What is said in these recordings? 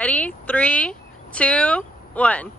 Ready? 3, 2, 1.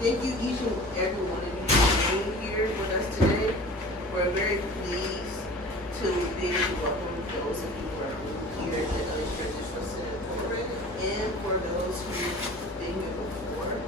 Thank you each and every one of you for being here with us today. We're very pleased to be able to welcome those of you who are here at L-H Transitional Center Incorporated, and for those who've been here before.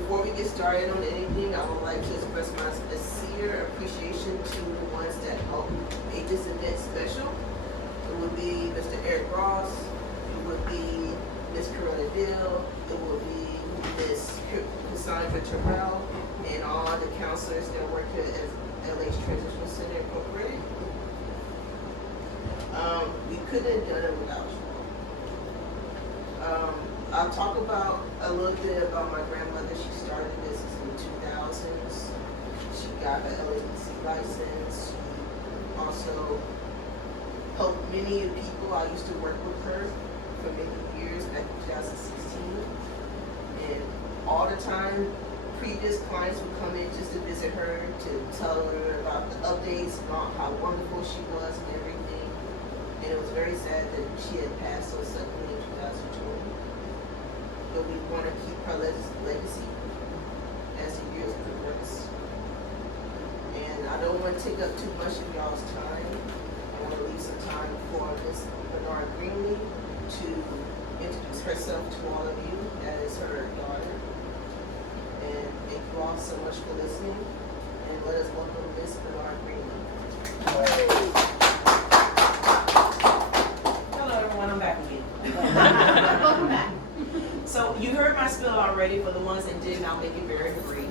Before we get started on anything, I would like to express my sincere appreciation to the ones that helped make this event special. It would be Mr. Eric Ross, it would be Ms. Coretta Dill, it would be Ms. Cassandra Terrell, and all the counselors that work here at L-H Transitional Center Incorporated. We couldn't have done it without you. I'll talk about a little bit about my grandmother. She started the business in the 2000s. She got her LLC license. She also helped many people. I used to work with her for many years back in 2016. And all the time, previous clients would come in just to visit her, to tell her about the updates, about how wonderful she was and everything. And it was very sad that she had passed so suddenly in 2020. But we want to keep her legacy as the years progress. And I don't want to take up too much of y'all's time. I want to leave some time for Ms. Bernard Greenlee to introduce herself to all of you. That is her daughter. And thank you all so much for listening. And let us welcome Ms. Bernard Greenlee. Hello everyone, I'm back again. Welcome back. So you heard my spiel already. For the ones that didn't, I'll make it very brief.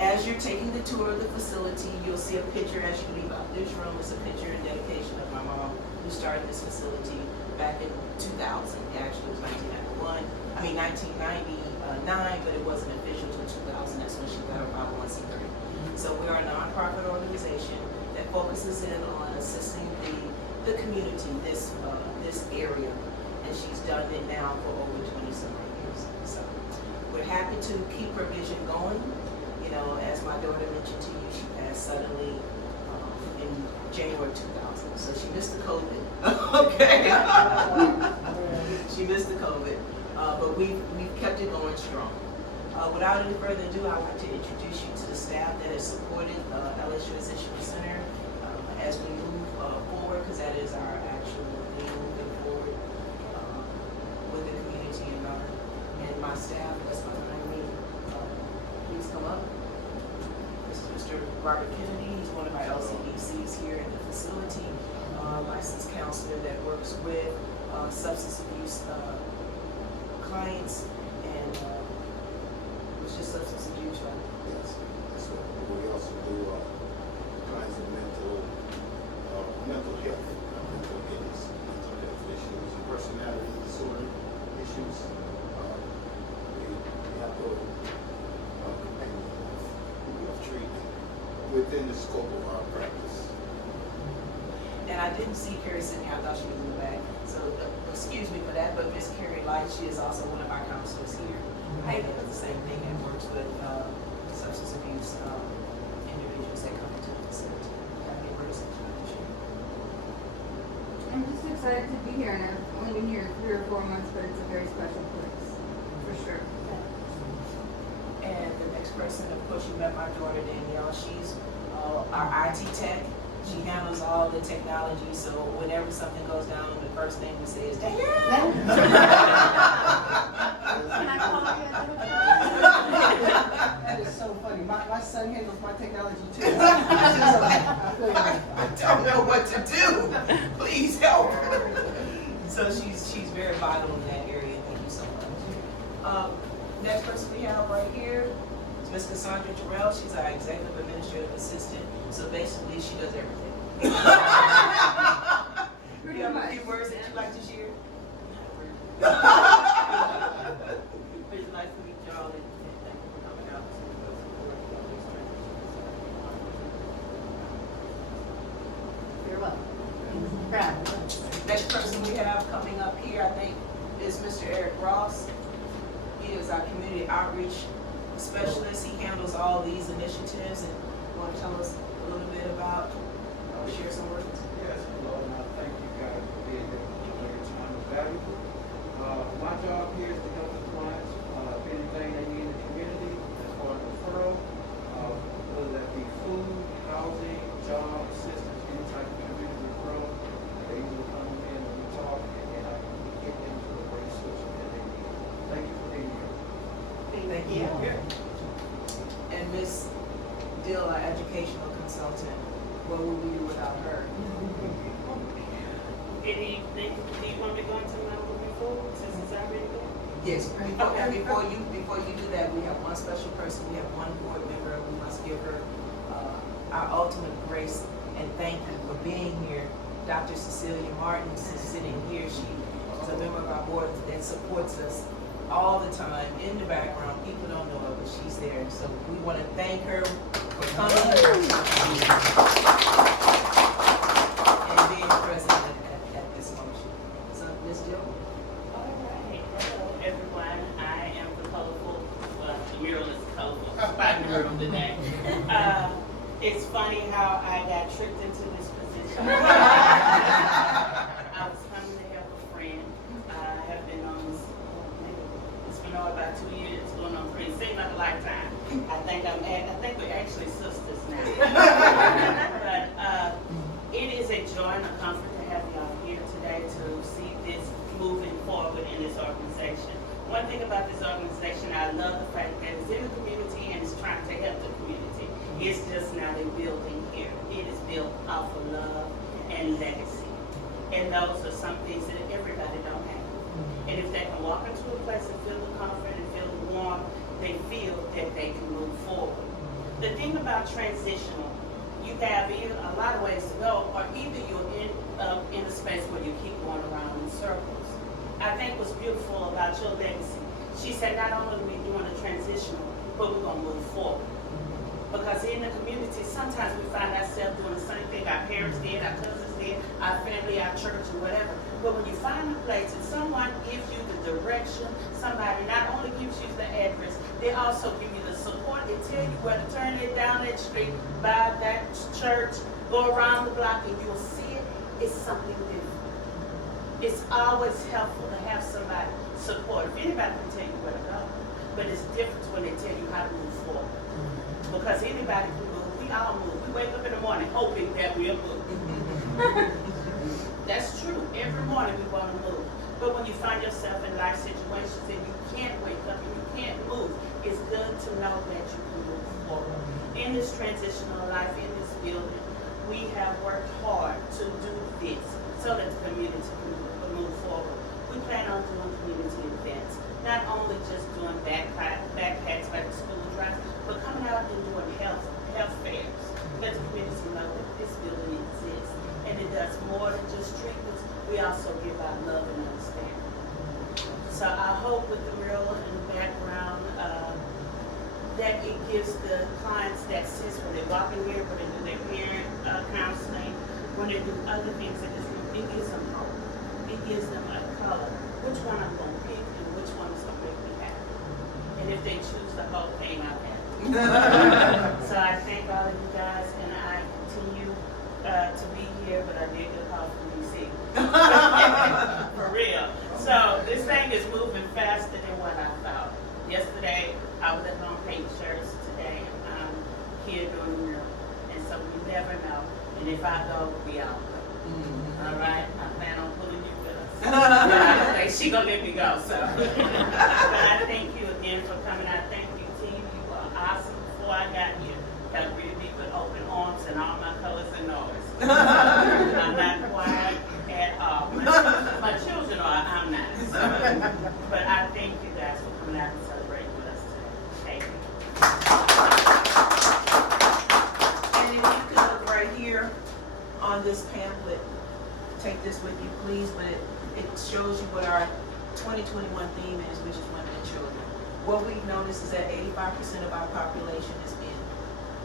As you're taking the tour of the facility, you'll see a picture as you leave out this room. It's a picture and dedication of my mom, who started this facility back in 2000. Actually, it was 1999, but it wasn't official until 2000. That's when she got her 501c3. So we are a nonprofit organization that focuses in on assisting the community, this area, and she's done it now for over 20-some years. So we're happy to keep her vision going. You know, as my daughter mentioned to you, she passed suddenly in January 2000. So she missed the COVID. Okay. She missed the COVID, but we've kept it going strong. Without any further ado, I'd like to introduce you to the staff that has supported L-H Transitional Center as we move forward, because that is our actual moving forward with the community in mind. And my staff that's behind me, please come up. This is Mr. Robert Kennedy. He's one of our LCDCs here in the facility, licensed counselor that works with substance abuse clients, and it's just substance abuse, right? Yes, that's what we also do. Kinds of mental health, mental illness, mental health issues, personality disorder issues. We have to treatment within the scope of our practice. And I didn't see Carrie sitting here. I thought she was in the back. So excuse me for that, but Miss Carrie Light, she is also one of our counselors here. Hayden does the same thing and works with substance abuse individuals that come into the facility. I'm just excited to be here, and I've only been here 3 or 4 months, but it's a very special place, for sure. And the next person, of course, you met my daughter Danielle. She's our IT tech. She handles all the technology, so whenever something goes down, the first thing we say is Danielle. Can I call you? That is so funny. My son handles my technology too. I don't know what to do. Please help. So she's very vital in that area. Thank you so much. Next person we have right here is Ms. Cassandra Terrell. She's our executive administrative assistant. So basically, she does everything. You have a few words that you'd like to share? It's nice to meet y'all, and thank you for coming out to You're welcome. Next person we have coming up here, I think, is Mr. Eric Ross. He is our community outreach specialist. He handles all these initiatives, and want to tell us a little bit about share some words? Yes, hello, and I thank you guys for being here. Your time is valuable. My job here is to help the clients, anything they need in the community as far as referral, whether that be food, housing, job, assistance, any type of community referral. They usually come in and we talk, and I can get them to the resources that they need. Thank you for being here. Thank you. And Ms. Dill, our educational consultant, what would we do without her? Anything, do you want me to go into my moving forward since it's already there? Yes, before you do that, we have one special person, we have one board member, we must give her our ultimate grace and thank you for being here. Dr. Cecilia Martin is sitting here. She is a member of our board that supports us all the time in the background. People don't know her, but she's there. So we want to thank her for coming and being present at this function. So, Ms. Jill? All right. Hello, everyone. I am the colorful, well, the mural is colorful. By mural today. It's funny how I got tricked into this position. I was coming to help a friend. I have been on this, it's been on about 2 years, going on 3, seems like a lifetime. I think we're actually sisters now. But it is a joy and a comfort to have y'all here today to see this moving forward in this organization. One thing about this organization, I love the fact that it's in the community and it's trying to help the community. It's just not a building here. It is built off of love and legacy. And those are some things that everybody don't have. And if they can walk into a place and feel the comfort and feel the warmth, they feel that they can move forward. The thing about transitional, you have either a lot of ways to go, or either you're in a space where you keep going around in circles. I think what's beautiful about your legacy, she said not only are we doing a transitional, but we're going to move forward. Because in the community, sometimes we find ourselves doing the same thing our parents did, our cousins did, our family, our church, or whatever. But when you find a place and someone gives you the direction, somebody not only gives you the address, they also give you the support. They tell you where to turn it down that street, by that church, go around the block, and you'll see it. It's something different. It's always helpful to have somebody support. If anybody can tell you where to go, but it's different when they tell you how to move forward. Because anybody can move, we all move. We wake up in the morning hoping that we'll move. That's true. Every morning we want to move. But when you find yourself in life situations and you can't wake up and you can't move, it's good to know that you can move forward. In this transitional life, in this building, we have worked hard to do this so that the community can move forward. We plan on doing community events, not only just doing backpacks, back to school drives, but coming out and doing health fairs. Let the community know that this building exists. And it does more than just treatments. We also give out love and understanding. So I hope with the mural in the background, that it gives the clients that sense when they walk in here, when they do their parent counseling, when they do other things in this room, it gives them hope. It gives them a color. Which one I'm going to pick and which one is going to make me happy. And if they choose the whole thing, I'm happy. So I thank all of you guys, and I continue to be here, but I did get a call from DC. For real. So this thing is moving faster than what I thought. Yesterday, I was at home painting shirts. Today, I'm here doing the mural. And so we never know. And if I go, we all go. All right? I plan on pulling you with us. Like, she gonna let me go, so. But I thank you again for coming. I thank you, team. You were awesome before I got here. Got greeted me with open arms and all my colors and noise. I'm not quiet at all. My children are, I'm not. So. But I thank you guys for coming out and celebrating with us today. Thank you. And if you could look right here on this pamphlet, take this with you, please, but it shows you what our 2021 theme is, which is women and children. What we've noticed is that 85% of our population is men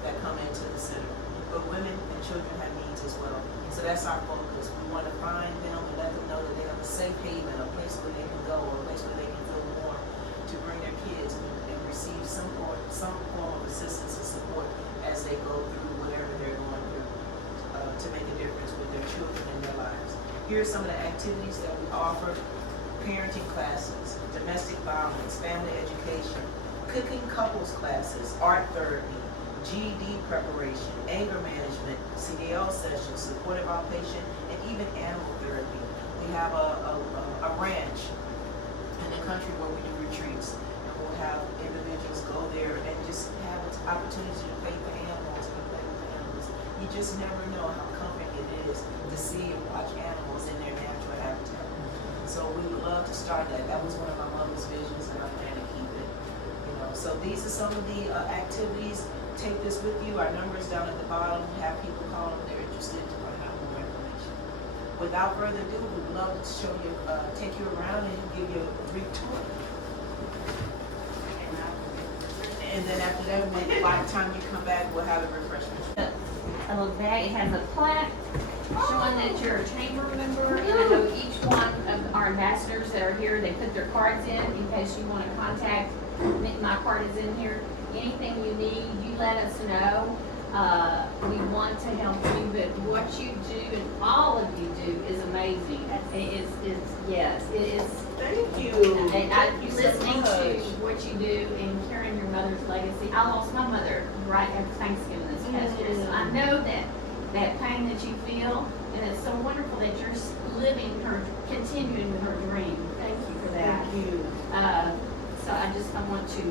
that come into the center, but women and children have needs as well. So that's our focus. We want to find them and let them know that they have a safe haven, a place where they can go, or a place where they can feel warm to bring their kids and receive some form of assistance and support as they go through whatever they're going through to make it Here are some of the activities that we offer: parenting classes, domestic violence, family education, cooking couples classes, art therapy, GED preparation, anger management, CDL sessions, supportive outpatient, and even animal therapy. We have a ranch in the country where we do retreats, and we'll have individuals go there and just have an opportunity to play with animals and play with animals. You just never know how comforting it is to see and watch animals in their natural habitat. So we would love to start that. That was one of my mother's visions, and I plan to keep it. So these are some of the activities. Take this with you. Our number is down at the bottom. Have people call if they're interested to find out more information. Without further ado, we'd love to show you, take you around and give you a brief tour. And then after that, by the time you come back, we'll have the refreshments. A little bag, it has a plaque showing that you're a chamber member, and I know each one of our ambassadors that are here, they put their cards in case you want to contact me. My card is in here. Anything you need, you let us know. We want to help you, but what you do and all of you do is amazing. It is. Thank you. And Thank you so listening to much. what you do and carrying your mother's legacy. I lost my mother right after Thanksgiving this past year, so I know that pain that you feel, and it's so wonderful that you're continuing with her dream. Thank you for that. Thank you. So I want to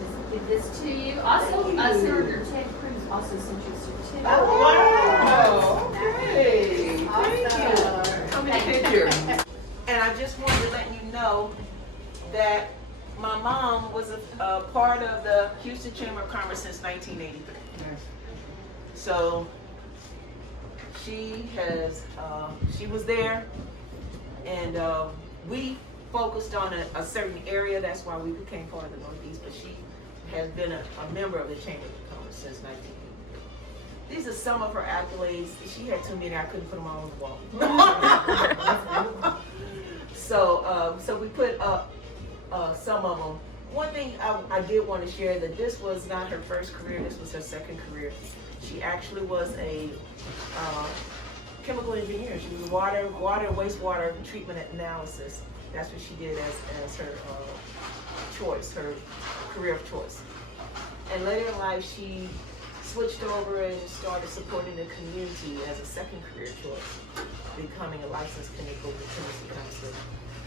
just give this to you. Also, Thank you. Senator Ted Cruz also sent you a certificate. Oh, wow. Okay. Thank you. Come in the picture. And I just wanted to let you know that my mom was a part of the Houston Chamber of Commerce since 1983. So she was there, and we focused on a certain area. That's why we became part of the Northeast, but she has been a member of the Chamber of Commerce since 1983. These are some of her accolades. She had too many, I couldn't put them all on the wall. So we put up some of them. One thing I did want to share, that this was not her first career, this was her second career. She actually was a chemical engineer. She was water wastewater treatment analysis. That's what she did as her choice, her career of choice. And later in life, she switched over and started supporting the community as a second career choice, becoming a licensed clinical chemistry counselor.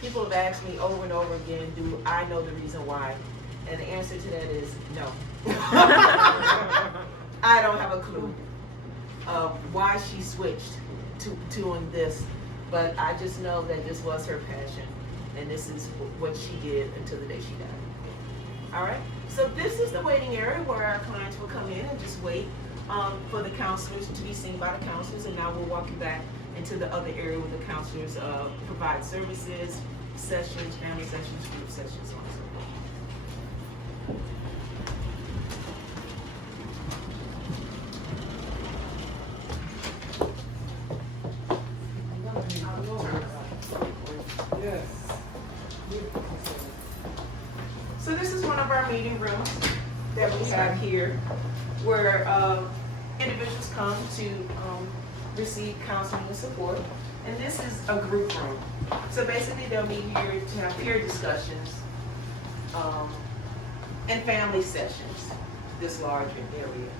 People have asked me over and over again, do I know the reason why? And the answer to that is no. I don't have a clue of why she switched to doing this, but I just know that this was her passion, and this is what she did until the day she died. All right, so this is the waiting area where our clients will come in and just wait for the counselors to be seen by the counselors, and now we'll walk you back into the other area where the counselors provide services, sessions, family sessions, group sessions, so on and so forth. So this is one of our meeting rooms that we have here, where individuals come to receive counseling and support. And this is a group room. So basically they'll meet here to have peer discussions and family sessions, this larger area.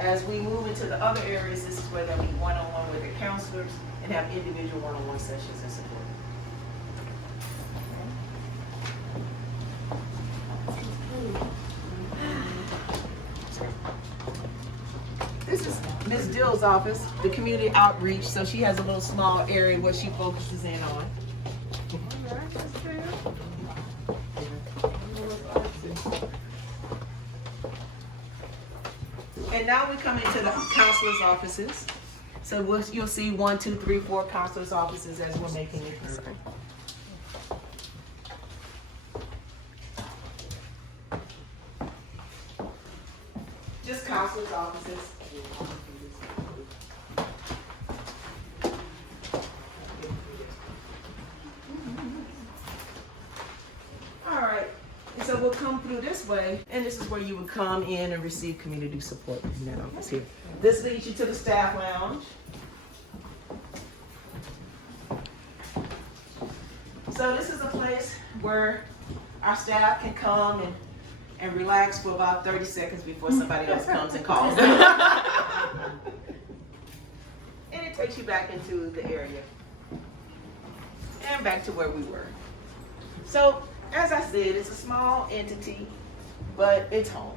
As we move into the other areas, this is where they'll meet one-on-one with the counselors and have individual one-on-one sessions and support. This is Ms. Dill's office, the community outreach, so she has a little small area where she focuses in on. And now we come into the counselor's offices. So you'll see 1, 2, 3, 4 counselor's offices as we're making it through. Just counselor's offices. All right, and so we'll come through this way, and this is where you would come in and receive community support in that office here. This leads you to the staff lounge. So this is a place where our staff can come and relax for about 30 seconds before somebody else comes and calls. And it takes you back into the area and back to where we were. So as I said, it's a small entity, but it's home.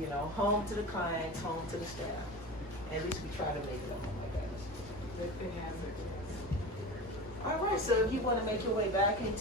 You know, home to the clients, home to the staff. At least we try to make it a home like that. All right, so if you want to make your way back into